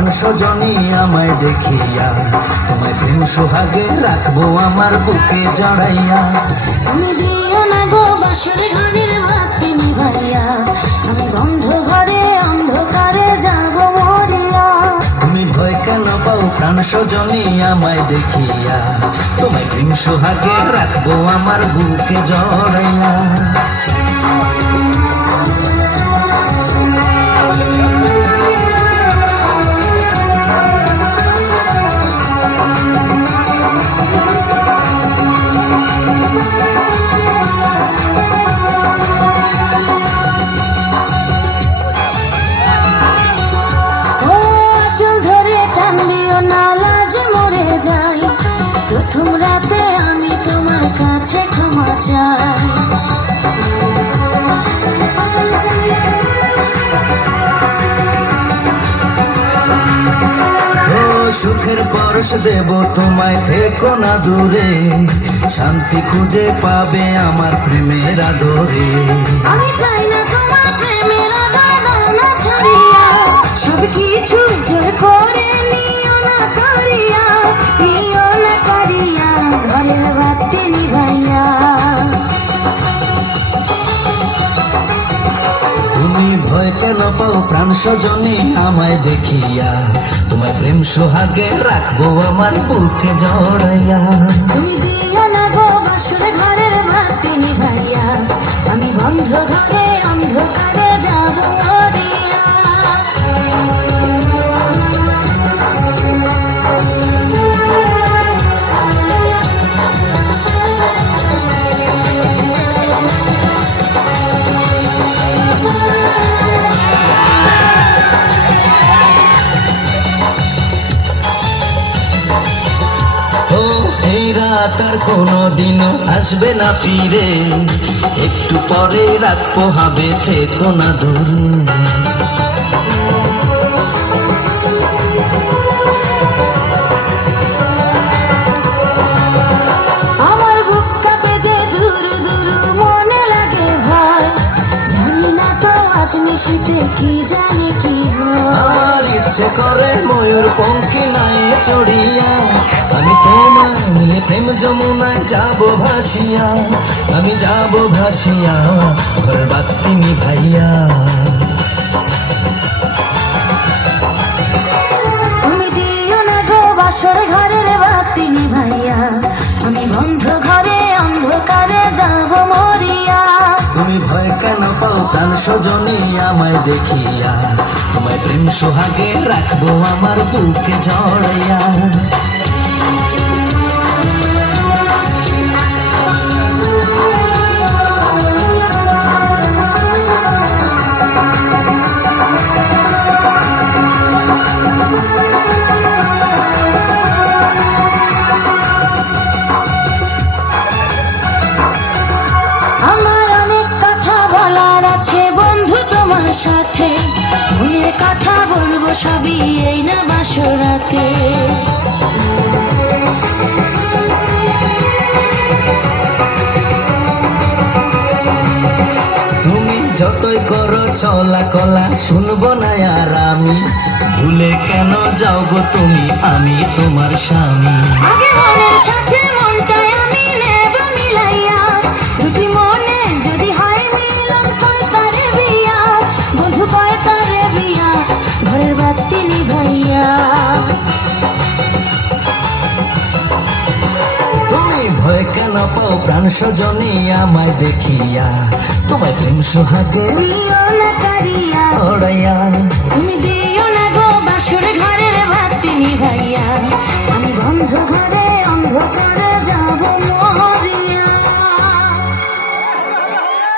প্রাণ সজনী আমায় দেখিয়া, তোমায় প্রেম সোহাগে রাখবো আমার বুকে জড়াইয়া। তুমি দিও না গো বাসর ঘরের বাতি নিভাইয়া, আমি বন্ধ ঘরে অন্ধকারে যাব মরিয়া। তুমি ভয় কেন পাও প্রাণ সজনী আমায় দেখিয়া, তোমায় প্রেম সোহাগে রাখবো আমার বুকে জড়াইয়া। প্রথম রাতে আমি তোমার কাছে ক্ষমা চাই। সুখের পরশ দেব তোমায়, থেকো না দূরে, শান্তি খুঁজে পাবে আমার প্রেমের আদরে। আমি চাই না তোমার প্রেমের আদানা ছাড়িয়া, সব কিছু জোর করে নিও না করিয়া, নিও না করিয়া ঘরের বাতি নিভাইয়া। তুমি ভয় কেন পাও প্রাণ সজনী আমায় দেখিয়া, তোমায় প্রেম সোহাগে রাখবো আমার বুকে জড়াইয়া। তুমি দিও না গো বাসর ঘরের বাতি নিভাইয়া, আমি বন্ধ ঘরে অন্ধকারে যাব মরিয়া। আর কোনোদিনও আসবে না ফিরে, একটু পরে রাত পোহাবে, থেকো না দূরে। আমার বুক কাঁপে যে দুরু দুরু মনে লাগে ভয়, জানি না তো আজ নিশিতে কি জানি কি হয়। আমার ইচ্ছে করে ময়ূর পঙ্খী নায়ে চড়িয়া, আমি তোমার নিয়ে প্রেম যমুনায় যাব ভাসিয়া, আমি যাব ভাসিয়া ঘর বাতি নিভাইয়া। তুমি দিও না গো বাসর ঘরের বাতি নিভাইয়া, আমি বন্ধ ঘরে অন্ধকারে যাব মরিয়া। তুমি ভয় কেন পাও প্রাণ সজনী আমায় দেখিয়া, তোমায় প্রেম সোহাগে রাখবো আমার বুকে জড়াইয়া। সাথে মনের কথা বলবো সবই এই না বাসরাতে। তুমি যতই করো চলা কলা শুনবো না আর আমি, ভুলে কেন যাও গো তুমি, আমি তোমার স্বামী। আগে মনের সাথে মনটাই আমি নেব মিলাইয়া, দুটি মনে যদি হয় মিলন হয় তারে বিয়া, বন্ধু কয় তারে বিয়া ঘরের বাতি নিভাইয়া। তুমি ভয় কেন পাও প্রাণ সজনী আমায় দেখিয়া, তোমায় প্রেম সোহাগে নিও না করিয়া ওড়াইয়া।